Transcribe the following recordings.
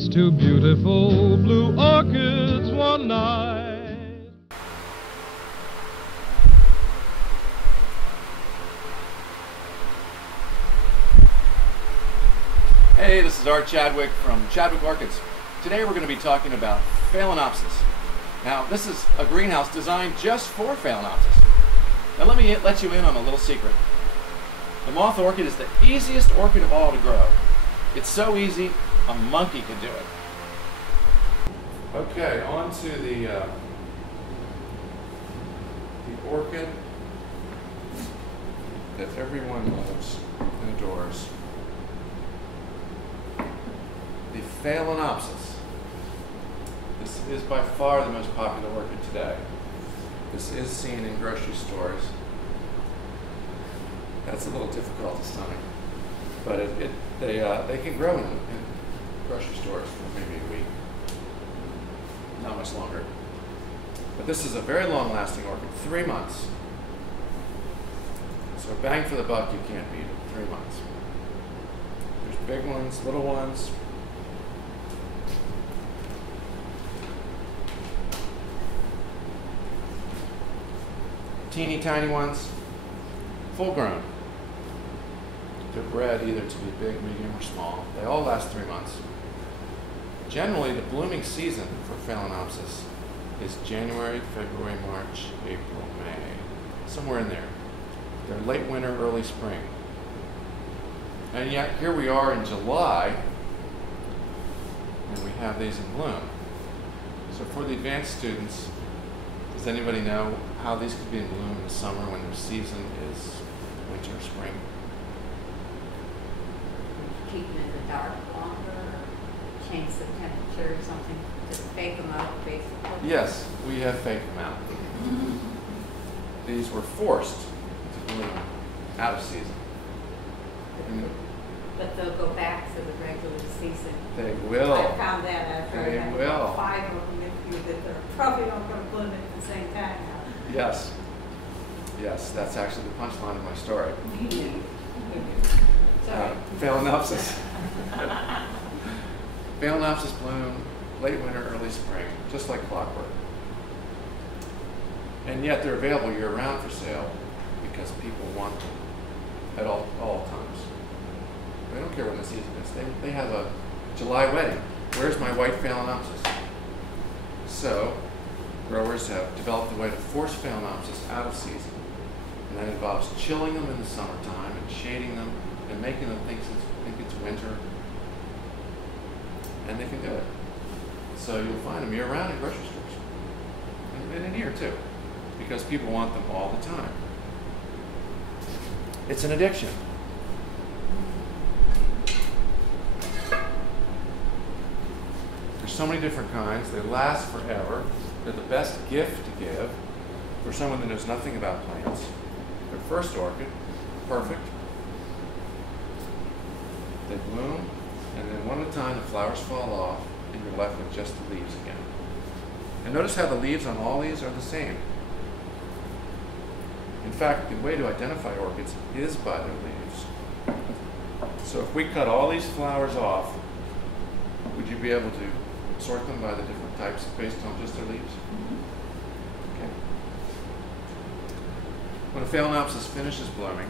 next to beautiful blue orchids one night. Hey, this is Art Chadwick from Chadwick Orchids. Today we're going to be talking about Phalaenopis. Now, this is a greenhouse designed just for Phalaenopis. Now let me let you in on a little secret. The moth orchid is the easiest orchid of all to grow. It's so easy, a monkey could do it. Okay, on to the orchid that everyone loves and adores. The Phalaenopis. This is by far the most popular orchid today. This is seen in grocery stores. That's a little difficult to stomach, but they can grow in grocery stores for maybe a week, not much longer. But this is a very long-lasting orchid, 3 months. So bang for the buck, you can't beat it. 3 months. There's big ones, little ones. Teeny tiny ones, full grown. They're bred either to be big, medium, or small. They all last 3 months. Generally, the blooming season for Phalaenopis is January, February, March, April, May, somewhere in there. They're late winter, early spring. And yet, here we are in July, and we have these in bloom. So for the advanced students, does anybody know how these could be in bloom in the summer when their season is winter, spring? Keep them in the dark longer, change the temperature or something, just fake them out basically? Yes, we have faked them out. These were forced to bloom out of season. But they'll go back to the regular season. They will. I found that after they I had will. 5 of them that they're probably not going to bloom at the same time now. Yes. Yes, that's actually the punchline of my story. Phalaenopis. Phalaenopis bloom late winter, early spring, just like clockwork. And yet they're available year-round for sale because people want them at all times. They don't care when the season is. They have a July wedding. Where's my white Phalaenopis? So, growers have developed a way to force Phalaenopis out of season. And that involves chilling them in the summertime and shading them and making them think it's winter. And they can do it. So you'll find them year-round in grocery stores. And in here too. Because people want them all the time. It's an addiction. There's so many different kinds. They last forever. They're the best gift to give for someone that knows nothing about plants. Their first orchid, perfect. They bloom, and then one at a time the flowers fall off, and you're left with just the leaves again. And notice how the leaves on all these are the same. In fact, the way to identify orchids is by their leaves. So if we cut all these flowers off, would you be able to sort them by the different types based on just their leaves? Okay. When a Phalaenopis finishes blooming,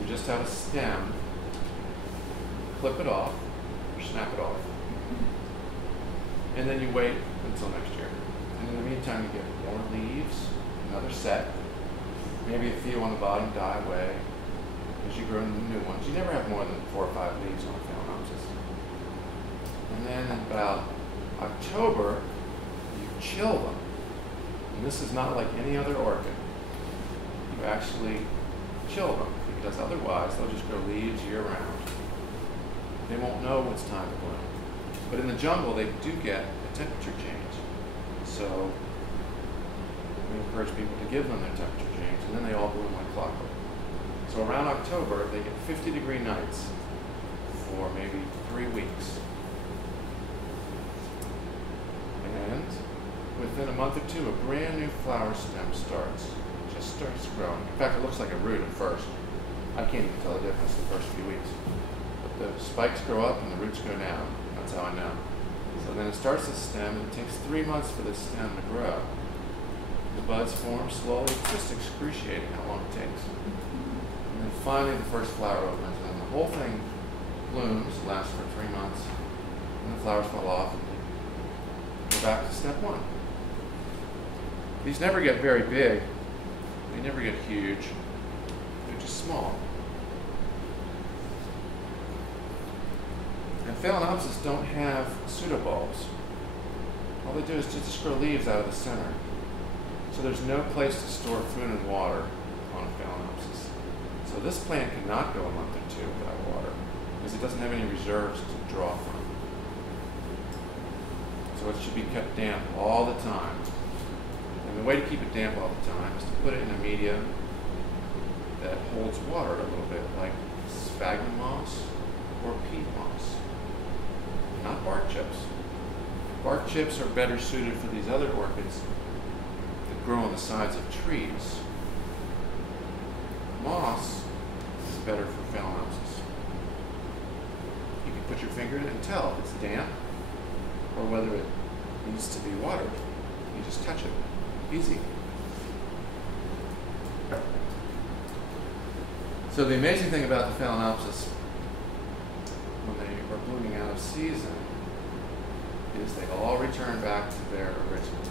you just have a stem, clip it off, or snap it off, and then you wait until next year. And in the meantime, you get more leaves, another set, maybe a few on the bottom die away as you grow new ones. You never have more than 4 or 5 leaves on a Phalaenopis. And then in about October, you chill them. And this is not like any other orchid. You actually chill them, because otherwise they'll just grow leaves year-round. They won't know it's time to bloom. But in the jungle, they do get a temperature change. So we encourage people to give them their temperature change, and then they all bloom like clockwork. So around October, they get 50-degree nights for maybe 3 weeks. And within a month or two, a brand new flower stem starts growing. In fact, it looks like a root at first. I can't even tell the difference in the first few weeks. the spikes grow up and the roots go down. That's how I know. So then it starts to stem, and it takes 3 months for the stem to grow. The buds form slowly. It's just excruciating how long it takes. And then finally the first flower opens, and the whole thing blooms, lasts for 3 months, and the flowers fall off, and go back to step 1. These never get very big. They never get huge. They're just small. And Phalaenopsis don't have pseudobulbs. All they do is just grow leaves out of the center. So there's no place to store food and water on a Phalaenopsis. So this plant cannot go a month or 2 without water because it doesn't have any reserves to draw from. So it should be kept damp all the time. And the way to keep it damp all the time is to put it in a media that holds water a little bit, like sphagnum moss or peat moss. Not bark chips. Bark chips are better suited for these other orchids that grow on the sides of trees. Moss is better for Phalaenopsis. You can put your finger in it and tell if it's damp or whether it needs to be watered. You just touch it. Easy. So the amazing thing about the Phalaenopsis when they are blooming out of season is they all return back to their original.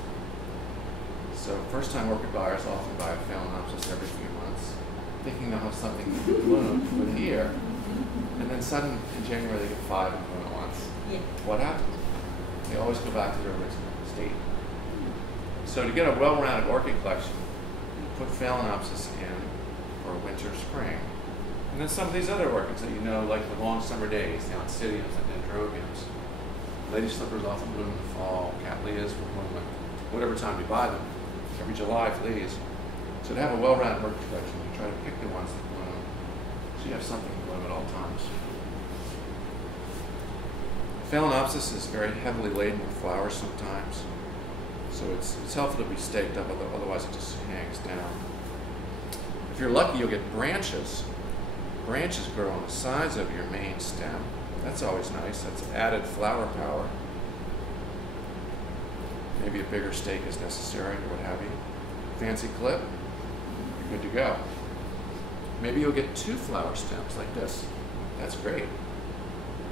So first-time orchid buyers often buy a Phalaenopsis every few months, thinking they'll have something to bloom for the year, and then suddenly in January they get 5 and bloom at once. Yeah. What happens? They always go back to their original state. So to get a well-rounded orchid collection, you put Phalaenopsis in for winter, spring. And then some of these other orchids that you know, like the long summer days, the oncidiums and dendrobiums. Lady slippers often bloom in the fall, cattleyas will bloom at whatever time you buy them, every July for these. So to have a well-rounded orchid collection, you try to pick the ones that bloom, so you have something to bloom at all times. Phalaenopsis is very heavily laden with flowers sometimes, so it's helpful to be staked up, otherwise it just hangs down. If you're lucky, you'll get branches. Branches grow on the sides of your main stem. That's always nice. That's added flower power. Maybe a bigger stake is necessary or what have you. Fancy clip, you're good to go. Maybe you'll get 2 flower stems like this. That's great.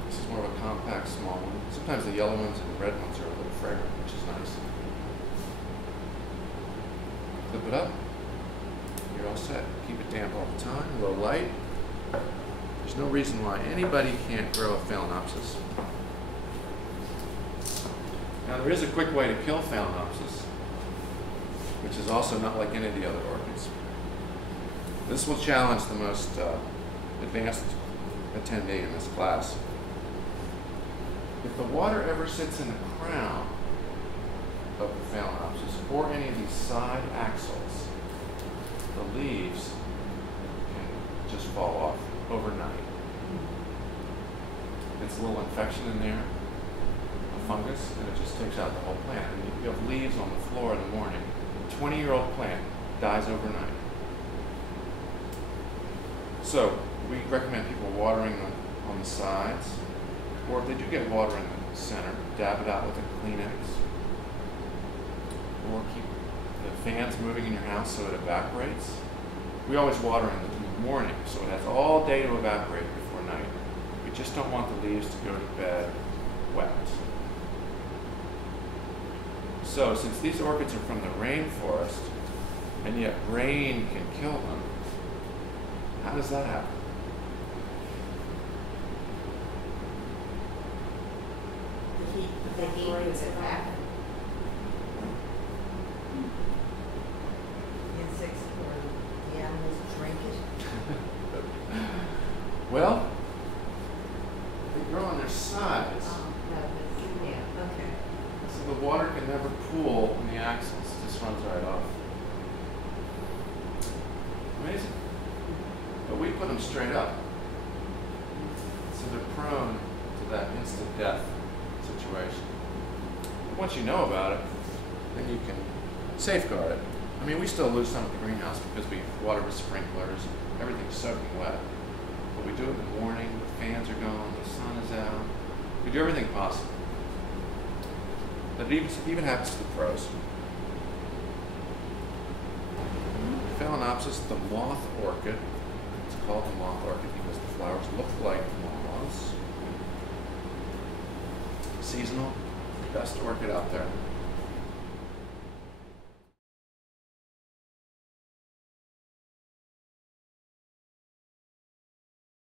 This is more of a compact, small one. Sometimes the yellow ones and the red ones are a little fragrant, which is nice. Flip it up. You're all set. Keep it damp all the time, low light. There's no reason why anybody can't grow a Phalaenopsis. Now there is a quick way to kill Phalaenopsis, which is also not like any of the other orchids. This will challenge the most advanced attendee in this class. If the water ever sits in the crown of the Phalaenopsis or any of these side axils, the leaves can just fall off overnight. It's a little infection in there, a fungus, and it just takes out the whole plant. I mean, you have leaves on the floor in the morning. A 20-year-old plant dies overnight. So we recommend people watering on the sides, or if they do get water in the center, dab it out with a Kleenex, or keep the fans moving in your house so it evaporates. We always water in the morning, so it has all day to evaporate before night. We just don't want the leaves to go to bed wet. So since these orchids are from the rainforest, and yet rain can kill them, how does that happen? The heat is it back. Insects or the animals drink it. Well, they grow on their sides, Yeah, okay. so the water can never pool in the axils. It just runs right off. Amazing. But we put them straight up, so they're prone to that instant death situation. But once you know about it, then you can safeguard it. I mean, we still lose some at the greenhouse because we water with sprinklers, everything's soaking wet. But we do it in the morning, the fans are going, We do everything possible. That even happens to the pros. Phalaenopis, the moth orchid. It's called the moth orchid because the flowers look like moths. Seasonal, best orchid out there.